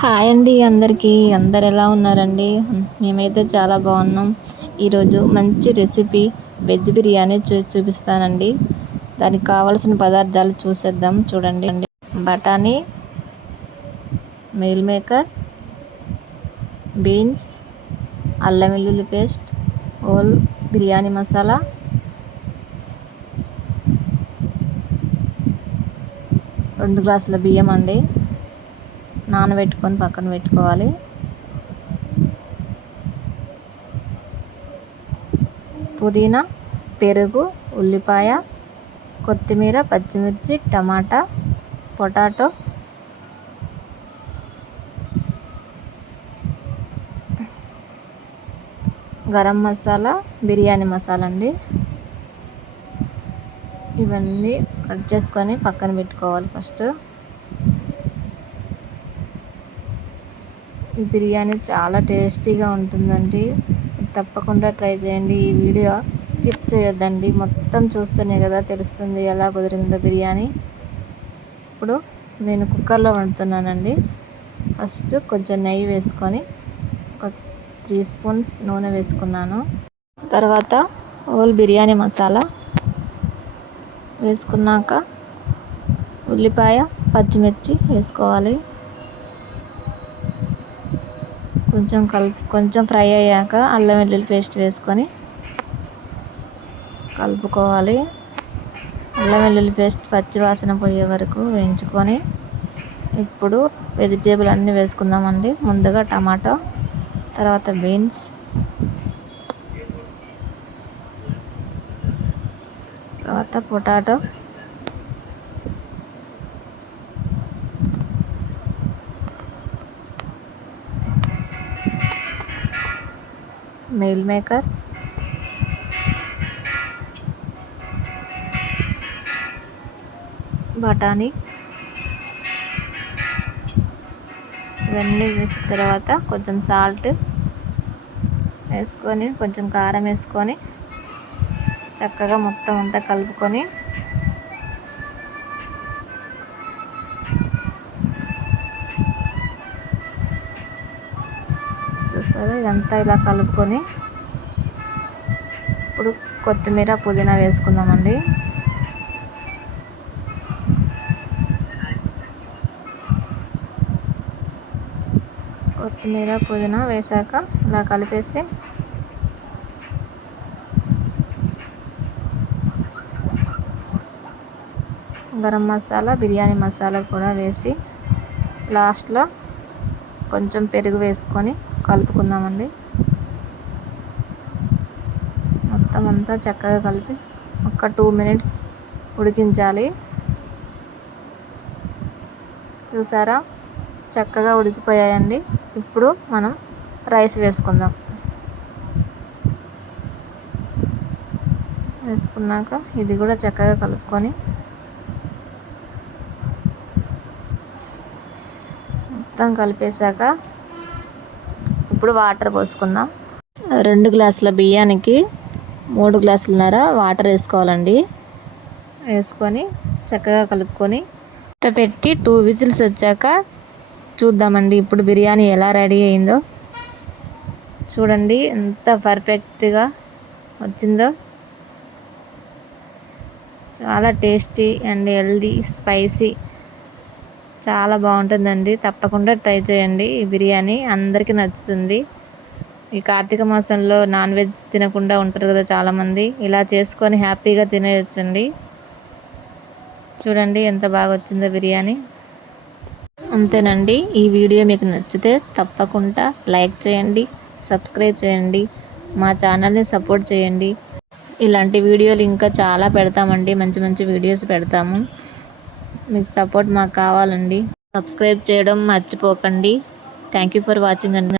Hi అండి అందరికీ. అందరు ఎలా ఉన్నారండి? మేమైతే చాలా బాగున్నాం. ఈరోజు మంచి రెసిపీ వెజ్ బిర్యానీ చూ చూపిస్తానండి. దానికి కావలసిన పదార్థాలు చూసేద్దాం. చూడండి. బఠానీ మీల్ మేకర్ బీన్స్ అల్లం వెల్లుల్లి పేస్ట్ ఓల్ బిర్యానీ మసాలా రెండు గ్లాసుల బియ్యం అండి. నానబెట్టుకొని పక్కన పెట్టుకోవాలి. పుదీనా పెరుగు ఉల్లిపాయ కొత్తిమీర పచ్చిమిర్చి టమాటా పొటాటో. గరం మసాలా బిర్యానీ మసాలా అండి ఇవన్నీ కట్ చేసుకొని పక్కన పెట్టుకోవాలి ఫస్ట్. ఈ బిర్యానీ చాలా టేస్టీగా ఉంటుందండి. తప్పకుండా ట్రై చేయండి. ఈ వీడియో స్కిప్ చేయొద్దండి. మొత్తం చూస్తేనే కదా తెలుస్తుంది ఎలా కుదిరిందో బిర్యానీ. ఇప్పుడు నేను కుక్కర్లో వండుతున్నానండి. ఫస్ట్ కొంచెం నెయ్యి వేసుకొని ఒక త్రీ స్పూన్స్ నూనె వేసుకున్నాను. తర్వాత హోల్ బిర్యానీ మసాలా వేసుకున్నాక ఉల్లిపాయ పచ్చిమిర్చి వేసుకోవాలి. కొంచెం కలుపు కొంచెం ఫ్రై అయ్యాక అల్లం వెల్లుల్లి పేస్ట్ వేసుకొని కలుపుకోవాలి. అల్లం వెల్లుల్లి పేస్ట్ పచ్చి వాసన పోయే వరకు వేయించుకొని ఇప్పుడు వెజిటేబుల్ అన్నీ వేసుకుందామండి. ముందుగా టమాటో తర్వాత బీన్స్ తర్వాత పొటాటో. Mail maker. బఠానీ. ఇవన్నీ వేసిన తర్వాత కొంచెం సాల్ట్ వేసుకొని కొంచెం కారం వేసుకొని చక్కగా మొత్తం అంతా కలుపుకొని చూస్తారా ఇదంతా ఇలా కలుపుకొని ఇప్పుడు కొత్తిమీర పుదీనా వేసుకుందామండి. కొత్తిమీర పుదీనా వేసాక ఇలా కలిపేసి గరం మసాలా బిర్యానీ మసాలా కూడా వేసి లాస్ట్లో కొంచెం పెరుగు వేసుకొని కలుపుకుందామండి. మొత్తం అంతా చక్కగా కలిపి ఒక టూ మినిట్స్ ఉడికించాలి. చూసారా? చక్కగా ఉడికిపోయాయండి. ఇప్పుడు మనం రైస్ వేసుకుందాం. వేసుకున్నాక ఇది కూడా చక్కగా కలుపుకొని మొత్తం కలిపేశాక ఇప్పుడు వాటర్ పోసుకుందాం. రెండు గ్లాసుల బియ్యానికి మూడు గ్లాసులన్నర వాటర్ వేసుకోవాలండి. వేసుకొని చక్కగా కలుపుకొని పెట్టి టూ విజిల్స్ వచ్చాక చూద్దామండి ఇప్పుడు బిర్యానీ ఎలా రెడీ అయిందో. చూడండి ఎంత పర్ఫెక్ట్గా వచ్చిందో. చాలా టేస్టీ అండ్ హెల్దీ స్పైసీ చాలా బాగుంటుందండి. తప్పకుండా ట్రై చేయండి. ఈ బిర్యానీ అందరికీ నచ్చుతుంది. ఈ కార్తీక మాసంలో నాన్ వెజ్ తినకుండా ఉంటారు కదా చాలామంది. ఇలా చేసుకొని హ్యాపీగా తినేయచ్చండి. చూడండి ఎంత బాగా వచ్చిందో బిర్యానీ. అంతేనండి. ఈ వీడియో మీకు నచ్చితే తప్పకుండా లైక్ చేయండి సబ్స్క్రైబ్ చేయండి మా ఛానల్ని సపోర్ట్ చేయండి. ఇలాంటి వీడియోలు ఇంకా చాలా పెడతామండి. మంచి మంచి వీడియోస్ పెడతాము. మీకు సపోర్ట్ మాకు కావాలండి. సబ్స్క్రైబ్ చేయడం మర్చిపోకండి. థ్యాంక్ యూ ఫర్ వాచింగ్ అండి.